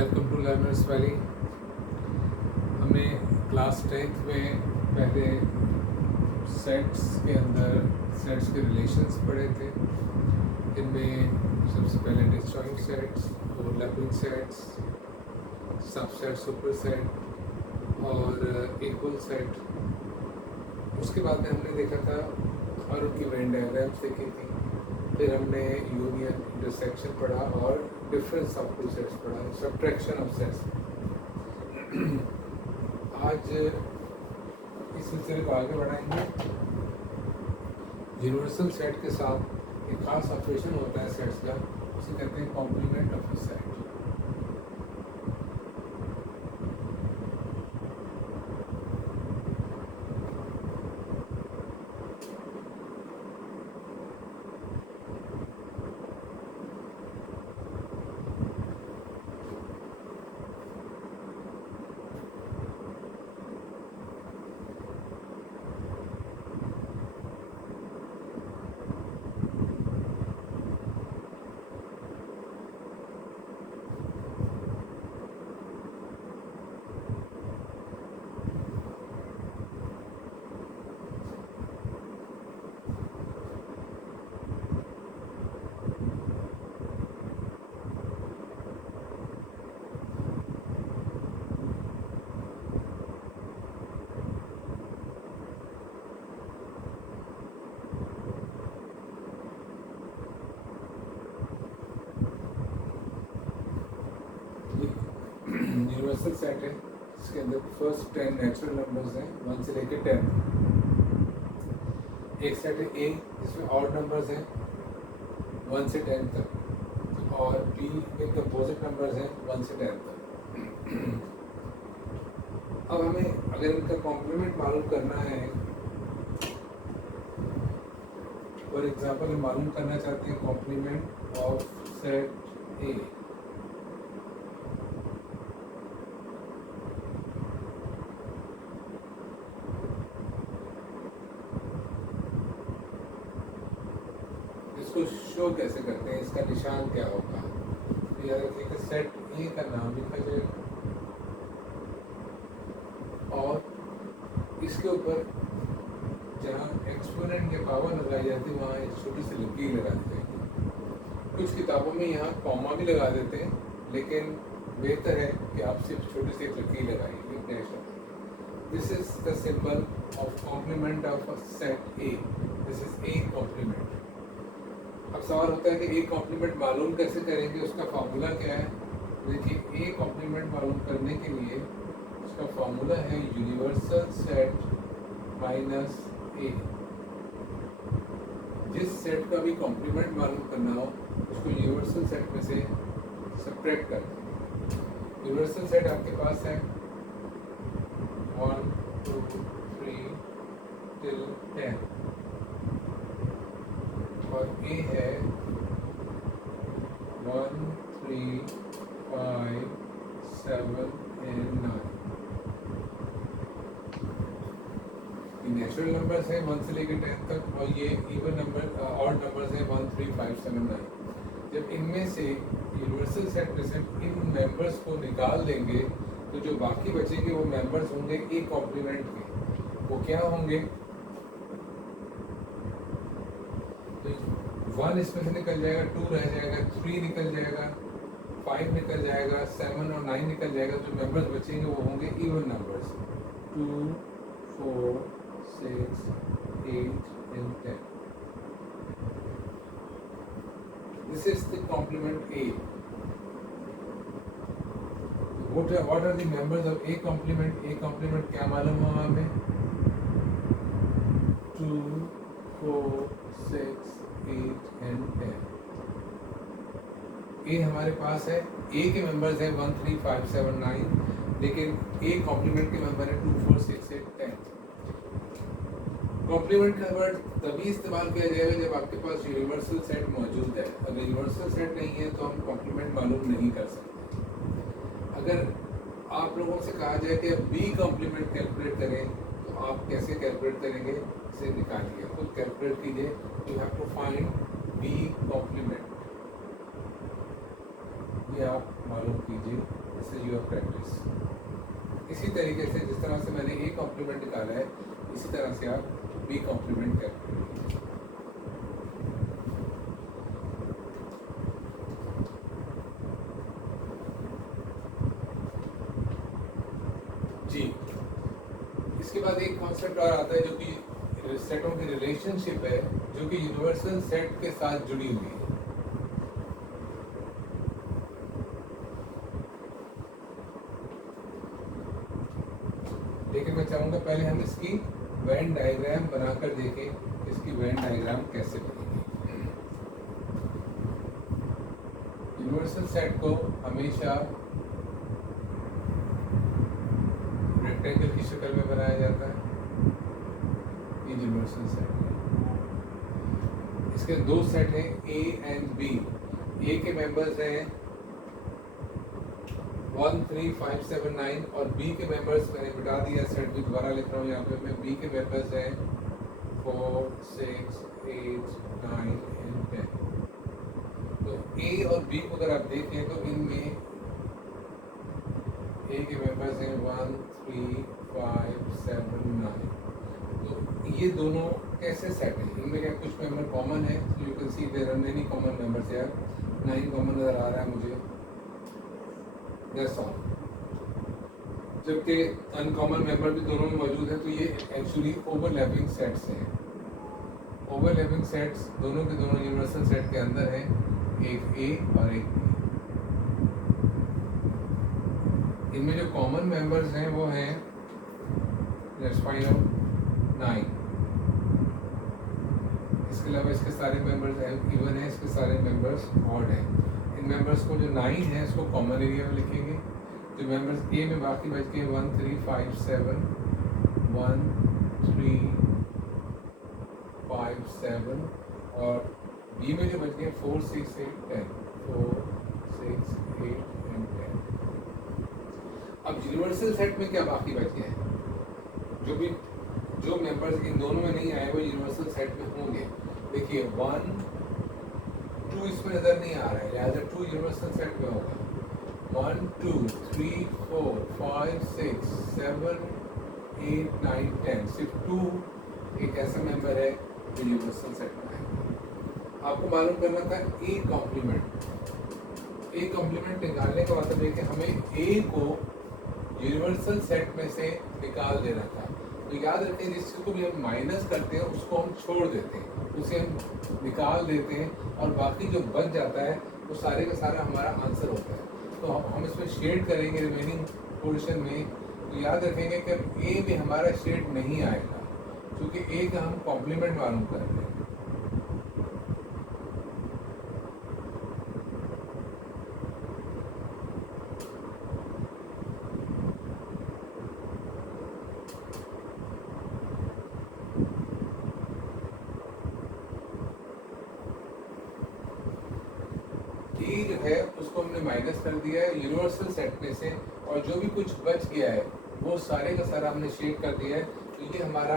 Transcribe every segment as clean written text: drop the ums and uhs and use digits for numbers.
Welcome to Learners Valley. हमने class 10th में पहले सेट्स के अंदर सेट्स के रिलेशंस पढ़े थे। इनमें सबसे पहले disjoint sets, overlapping sets, subset, superset और इक्वल सेट। उसके बाद में हमने देखा था और उनकी वेन डायग्राम्स देखी थी। फिर हमने यूनियन, इंटरसेक्शन पढ़ा और डिफरेंस ऑफ टू सेट्स पढ़ा, सब्ट्रैक्शन ऑफ सेट्स। आज इस सिलसिले को आगे बढ़ाएंगे। यूनिवर्सल सेट के साथ एक खास ऑपरेशन होता है सेट्स का, उसे कहते हैं complement of a set. Universal set है, इसके अंदर फर्स्ट 10 नेचुरल नंबर्स हैं 1 से लेकर 10। एक सेट है ए जिसमें ऑड नंबर्स हैं 1 से 10 तक, और बी में कंपोजिट नंबर्स हैं 1 से 10 तक। अब हमें अगर इनका कॉम्प्लीमेंट मालूम करना है, फॉर एग्जाम्पल हम मालूम करना चाहते हैं कॉम्प्लीमेंट ऑफ सेट ए। इसको शो कैसे करते हैं, इसका निशान क्या होगा? याद रखिए कि सेट ए का नाम लिखा जाएगा और इसके ऊपर जहाँ एक्सपोनेंट या पावर लगाई जाती है वहाँ एक छोटी सी लकीर लगा दी जाएगी। कुछ किताबों में यहाँ कॉमा भी लगा देते हैं, लेकिन बेहतर है कि आप सिर्फ छोटी सी एक लकीर लगाइए। This is the symbol of complement of set A. This is A complement. अब सवाल होता है कि ए कॉम्प्लीमेंट मालूम कैसे करेंगे, उसका फार्मूला क्या है? देखिए, ए कॉम्प्लीमेंट मालूम करने के लिए उसका फार्मूला है यूनिवर्सल सेट माइनस ए। जिस सेट का भी कॉम्प्लीमेंट मालूम करना हो उसको यूनिवर्सल सेट में से सब्ट्रैक्ट कर दें। यूनिवर्सल सेट आपके पास है 1 2 3 till 10 और ए है 1 3 5 7 and 9। ये नेचुरल नंबर्स हैं 1 से लेकर 10 तक, और ये इवन नंबर ऑड नंबर्स हैं 1 3 5 7 9। जब इनमें से यूनिवर्सल सेट में से इन मेंबर्स को निकाल देंगे तो जो बाकी बचेंगे वो मेंबर्स होंगे ए कॉम्प्लीमेंट के। वो क्या होंगे? 1 इसमें से निकल जाएगा, 2 रह जाएगा, 3 निकल जाएगा, 5 निकल जाएगा, 7 और 9 निकल जाएगा। जो मेंबर्स बचेंगे वो होंगे even numbers 2 4 6 8 and 10। This is the complement A. What are the members of A complement? A complement क्या मालूम हुआ हमें? 2 4 6 8 and 10। ए हमारे पास है, ए के मेंबर्स हैं 1 3 5 7 9, लेकिन ए कॉम्प्लीमेंट के मेंबर है 2 4 6 8 10। कॉम्प्लीमेंट का वर्ड तभी इस्तेमाल किया जाएगा जब आपके पास यूनिवर्सल सेट मौजूद है। अगर यूनिवर्सल सेट नहीं है तो हम कॉम्प्लीमेंट मालूम नहीं कर सकते। अगर आप लोगों से कहा जाए कि बी कॉम्प्लीमेंट कैलकुलेट करें तो आप कैसे कैलकुलेट करेंगे? इसे निकालिए, खुद कैलकुलेट कीजिए। You have to find B complement. ये आप मालूम कीजिए दिस इज योर प्रैक्टिस। इसी तरीके से जिस तरह से मैंने ए कॉम्प्लीमेंट निकाला है, इसी तरह से आप बी कॉम्प्लीमेंट कैलकुलेट कीजिए। जी, इसके बाद एक कॉन्सेप्ट और आता है जो कि सेटों की रिलेशनशिप है, जो कि यूनिवर्सल सेट के साथ जुड़ी हुई है। लेकिन मैं चाहूंगा पहले हम इसकी वेन डायग्राम बनाकर देखें, इसकी वेन डायग्राम कैसे बनेगी। यूनिवर्सल सेट को हमेशा रेक्टेंगल की शक्ल में बनाया जाता है। ये यूनिवर्सल सेट है। इसके दो सेट हैं, ए एंड बी। ए के मेंबर्स हैं 1 3 5 7 9 और बी के मेंबर्स मैंने बता दिया, सेट भी दोबारा लिख रहा हूँ यहाँ पे मैं। बी के मेंबर्स हैं 4 6 8 9 एंड 10। तो ए और बी को अगर आप देखें तो इनमें ए के मेंबर्स हैं 1 3 5 7 9। तो ये दोनों कैसे सेट हैं, इनमें क्या कुछ मेंबर कॉमन है? You can see there are many common members यार। 9 कॉमन नजर आ रहा है मुझे, दैट्स ऑल। जबकि अनकॉमन मेंबर भी दोनों में मौजूद है, तो ये एक्चुअली ओवरलैपिंग सेट्स हैं। ओवरलैपिंग सेट्स दोनों के दोनों यूनिवर्सल सेट के अंदर हैं, एक ए और एक बी। इनमें जो कॉमन मेंबर्स हैं वो हैं, लेट्स फाइंड आउट, 9। इसके अलावा इसके सारे मेंबर्स इवन है, इसके सारे मेंबर्स ऑड हैं। इन मेंबर्स को जो 9 है इसको कॉमन एरिया में लिखेंगे। जो मेंबर्स ए में बाकी बच गए 1 3 5 7 1 3 5 7 और बी में जो बच गए 4 6 8 10 4 6 8 एंड 10। अब यूनिवर्सल सेट में क्या बाकी बच गए हैं? जो मेंबर्स इन दोनों में नहीं आए वो यूनिवर्सल सेट में होंगे। देखिए 1 2 इसमें नजर नहीं आ रहा है, लिहाजा 2 यूनिवर्सल सेट में होगा। 1 2 3 4 5 6 7 8 9 10, सिर्फ 2 एक ऐसा मेंबर है जो यूनिवर्सल सेट में आएगा। आपको मालूम करना था ए कॉम्प्लीमेंट। ए कॉम्प्लीमेंट निकालने का मतलब है कि हमें ए को यूनिवर्सल सेट में से निकाल देना था। तो याद रखें, जिस चीज़ को भी हम माइनस करते हैं उसको हम छोड़ देते हैं, उसे हम निकाल देते हैं और बाकी जो बच जाता है वो सारे का सारा हमारा आंसर होता है। तो हम इसमें शेड करेंगे रिमेनिंग पोर्शन में। तो याद रखेंगे कि ए में हमारा शेड नहीं आएगा, क्योंकि ए का हम कॉम्प्लीमेंट मालूम कर रहे हैं। ए जो है उसको हमने माइनस कर दिया है यूनिवर्सल सेट में से, और जो भी कुछ बच गया है वो सारे का सारा हमने शेड कर दिया है। तो ये हमारा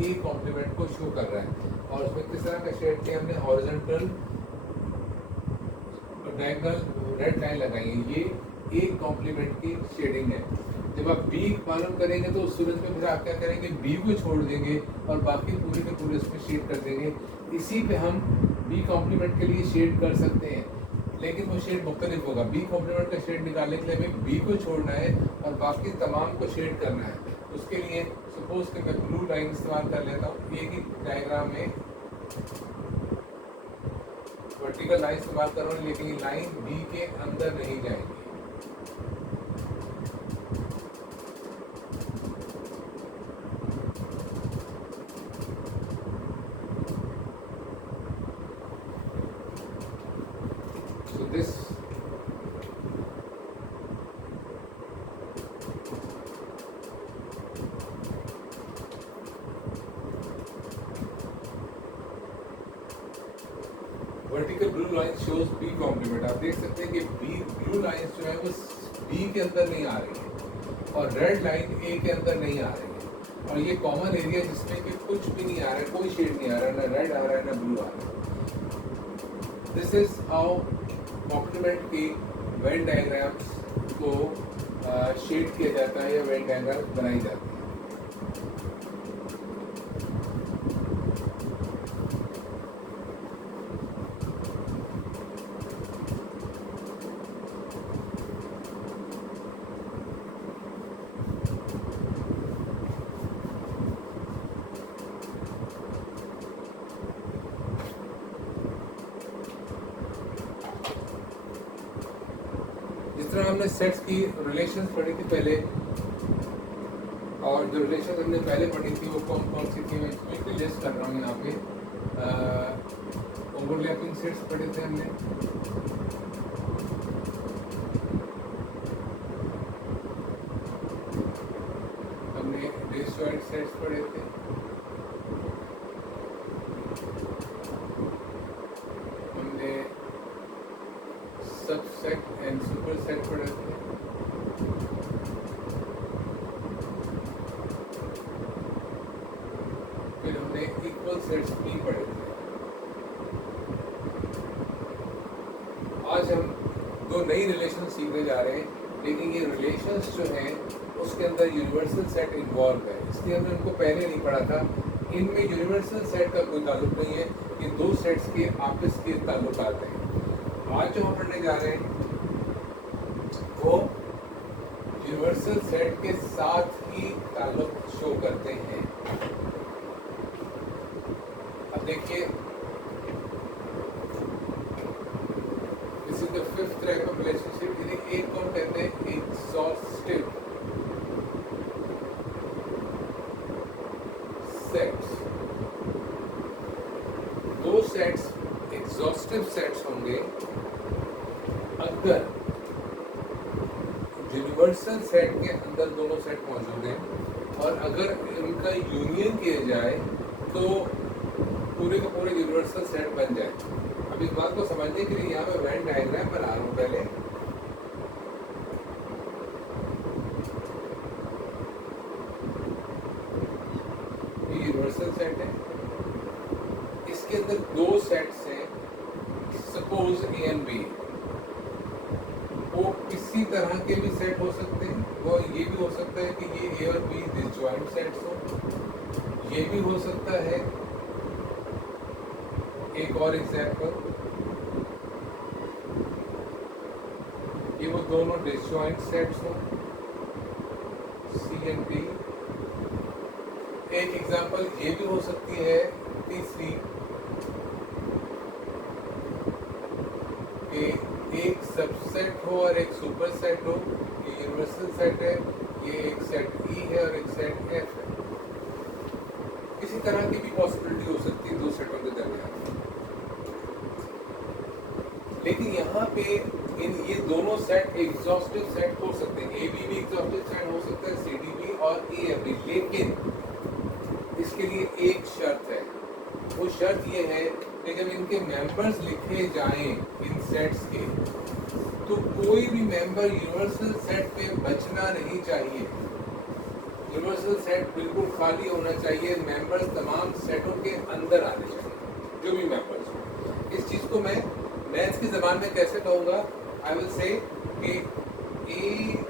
ये कॉम्प्लीमेंट को शो कर रहा है। और उसमें किस तरह का शेड किया हमने? हॉरिजॉन्टल डायगोनल रेड लाइन लगाई है। ये एक कॉम्प्लीमेंट की शेडिंग है। जब आप बी मालूम करेंगे तो उस सूरत में फिर आप क्या करेंगे, बी को छोड़ देंगे और बाकी पूरे के पूरे उसमें शेड कर देंगे। इसी पे हम बी कॉम्प्लीमेंट के लिए शेड कर सकते हैं, लेकिन वो शेड मुख्तलिफ होगा। बी कॉम्प्लीमेंट का शेड निकालने के लिए हमें बी को छोड़ना है और बाकी तमाम को शेड करना है। उसके लिए सपोज कि मैं ब्लू लाइन इस्तेमाल कर लेता हूँ। एक ही डायग्राम में वर्टिकल लाइन इस्तेमाल कर रहा हूँ, लेकिन ये लाइन बी के अंदर नहीं जाएगी। So this vertical blue line shows B complement. आप देख सकते हैं कि बी ब्लू लाइन जो है वो बी के अंदर नहीं आ रही है और रेड लाइन ए के अंदर नहीं आ रही है। और ये कॉमन एरिया जिसमें कि कुछ भी नहीं आ रहा है, कोई शेड नहीं आ रहा है, ना रेड आ रहा है ना ब्लू आ रहा है। दिस इज हाउ कॉम्प्लीमेंट की वेन डायग्राम्स को शेड किया जाता है या वेन डायग्राम बनाई जाती है। जिस तरह हमने सेट्स की रिलेशंस पढ़ी थी पहले, और जो रिलेशंस हमने पहले पढ़ी थी वो कौन कौन सी थी, मैं क्विकली लिस्ट कर रहा हूँ यहाँ पे। ओवरलैपिंग सेट्स पढ़े थे हमने, डिसजॉइंट सेट्स पढ़े थे, हमने सबसेट एंड सुपरसेट पढ़े थे, फिर हमने इक्वल सेट्स भी पढ़े थे। आज हम दो नई रिलेशन सीखने जा रहे हैं, लेकिन ये रिलेशंस जो हैं उसके अंदर यूनिवर्सल सेट इन्वॉल्व है, इसलिए हमने उनको पहले नहीं पढ़ा था। इनमें यूनिवर्सल सेट का कोई ताल्लुक नहीं है, ये दो सेट्स के आपस के ताल्लुकात हैं। आज जो हम पढ़ने जा रहे हैं वो यूनिवर्सल सेट के साथ ही ताल्लुक शो करते हैं। अब देखिए, this is the fifth type of relationship. इन्हें एक कौन कहते हैं? Exhaustive sets. दो सेट्स एग्जॉस्टिव सेट्स होंगे अगर यूनिवर्सल सेट के अंदर दोनों सेट मौजूद हैं, और अगर इनका यूनियन किया जाए तो पूरे का पूरे यूनिवर्सल सेट बन जाए। अब इस बात को समझने के लिए यहाँ पे वेन डायग्राम बना रहा हूँ। पहले ये यूनिवर्सल सेट है, इसके अंदर दो सेट्स हैं, सपोज ए एंड बी। वो किसी तरह के भी सेट हो सकते हैं, वो ये भी हो सकता है कि ये ए और बी डिसजॉइंट सेट्स हो, ये भी हो सकता है। एक और एग्जांपल, ये वो दोनों डिसजॉइंट सेट्स हो, सी एंड डी। एक एग्जांपल ये भी हो सकती है, तीसरी, कि एक सबसेट हो और एक सुपरसेट हो। ये यूनिवर्सल सेट है, ये एक सेट ई है और एक सेट एफ है। इसी तरह की भी पॉसिबिलिटी हो सकती है दो सेटों के दरमियान। लेकिन यहाँ पे ये दोनों सेट एग्जॉस्टिव सेट हो सकते हैं, ए बी भी एग्जॉस्टिव सेट हो सकता है, सी डी भी और ई एफ भी। लेकिन इसके लिए एक शर्त है, वो शर्त ये है कि जब इनके मेंबर्स लिखे जाएं इन सेट्स के, तो कोई भी मेंबर यूनिवर्सल सेट पे बचना नहीं चाहिए। यूनिवर्सल सेट बिल्कुल खाली होना चाहिए, मेंबर्स तमाम सेटों के अंदर आने चाहिए, जो भी मेंबर्स हो। इस चीज़ को मैं मैथ्स की ज़बान में कैसे कहूँगा? आई विल से कि ए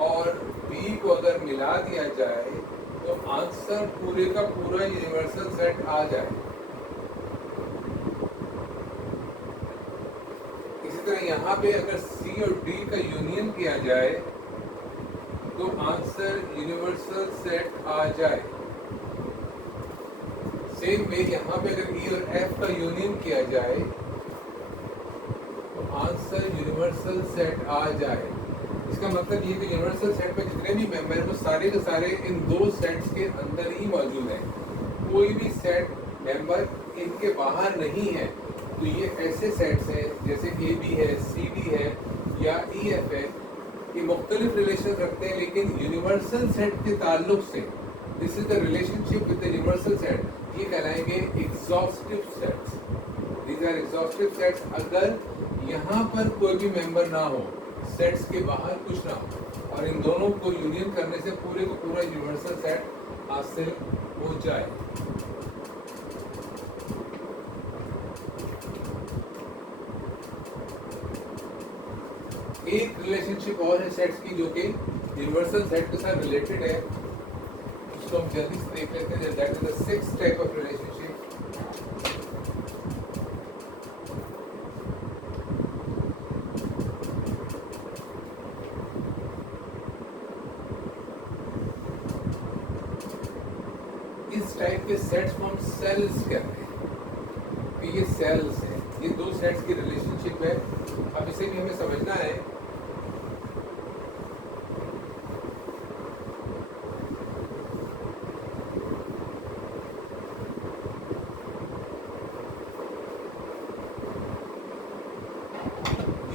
और बी को अगर मिला दिया जाए तो आंसर पूरे का पूरा यूनिवर्सल सेट आ जाए। इसी तरह यहाँ पे अगर सी और डी का यूनियन किया जाए तो आंसर यूनिवर्सल सेट आ जाए। सेम वे यहाँ पे अगर ई और एफ का यूनियन किया जाए तो आंसर यूनिवर्सल सेट आ जाए। इसका मतलब ये कि यूनिवर्सल सेट में जितने भी मेंबर हैं वो सारे के सारे इन दो सेट्स के अंदर ही मौजूद हैं, कोई भी सेट मेंबर इनके बाहर नहीं है। तो ये ऐसे सेट्स हैं जैसे ए बी है, सी डी है या ई एफ है, ये मुख्तलिफ रिलेशन रखते हैं लेकिन यूनिवर्सल सेट के ताल्लुक से, this is the relationship with the universal set, ये कहलाएंगे exhaustive sets. These are exhaustive sets अगर यहाँ पर कोई भी मेंबर ना हो, सेट्स के बाहर कुछ ना हो, और इन दोनों को यूनियन करने से पूरे को पूरा यूनिवर्सल सेट हासिल हो जाए। एक रिलेशनशिप और है सेट्स की जो कि यूनिवर्सल सेट के साथ रिलेटेड है, उसको हम जल्दी से देख लेते हैं। That is the sixth type of relationship. इस टाइप के सेट्स को हम सेल्स कहते हैं कि ये सेल्स है, ये दो सेट्स की रिलेशनशिप है। अब इसे भी हमें समझना है।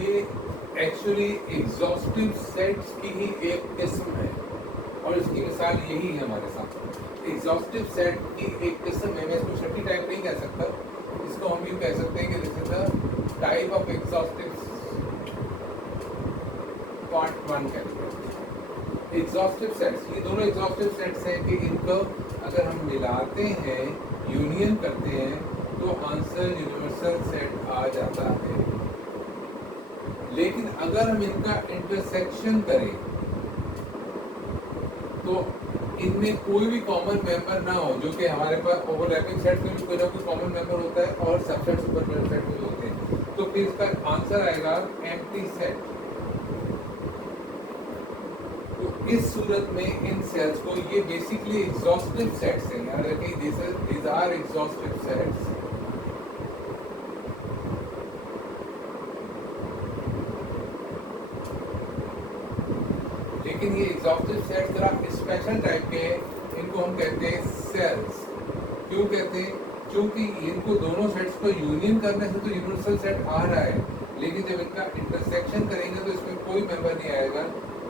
ये एक्चुअली एग्जॉस्टिव सेट्स की ही एक किस्म है और इसकी मिसाल यही है हमारे साथ। एग्जॉस्टिव सेट की एक किस्म है, मैं इसको छठी टाइप नहीं कह सकता, इसको हम यूँ कह सकते हैं कि this is the type of exhaustive part 1 कहते हैं। एग्जॉस्टिव सेट्स, ये दोनों एग्जॉस्टिव सेट्स हैं कि इनको अगर हम मिलाते हैं, यूनियन करते हैं, तो आंसर यूनिवर्सल सेट आ जाता है। लेकिन अगर हम इनका इंटरसेक्शन करें तो इनमें कोई भी कॉमन मेंबर ना हो, जो कि हमारे पास ओवरलैपिंग सेट में भी कोई ना कोई कॉमन मेंबर होता है और सबसेट सुपरसेट सेट में भी होते हैं, तो फिर इसका आंसर आएगा एम्प्टी सेट। तो इस सूरत में इन सेल्स को, ये बेसिकली एग्जॉस्टिव सेट्स हैं, याद रखें these are एग्जॉस्टिव सेट्स। लेकिन ये एग्जॉस्टिव सेट जरा स्पेशल टाइप के हैं, इनको हम कहते हैं सेल्स। क्यों कहते हैं? क्योंकि इनको दोनों सेट्स को यूनियन करने से तो यूनिवर्सल सेट आ रहा है, लेकिन जब इनका इंटरसेक्शन करेंगे तो इसमें कोई मेंबर नहीं आएगा,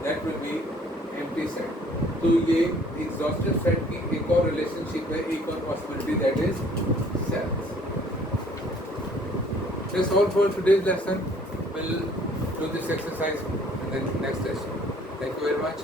that will be empty set. तो ये एग्जॉस्टिव सेट की एक और रिलेशनशिप है, एक और possibility, that is sales. That's all for today's lesson. We'll do this exercise in the next session. Thank you very much.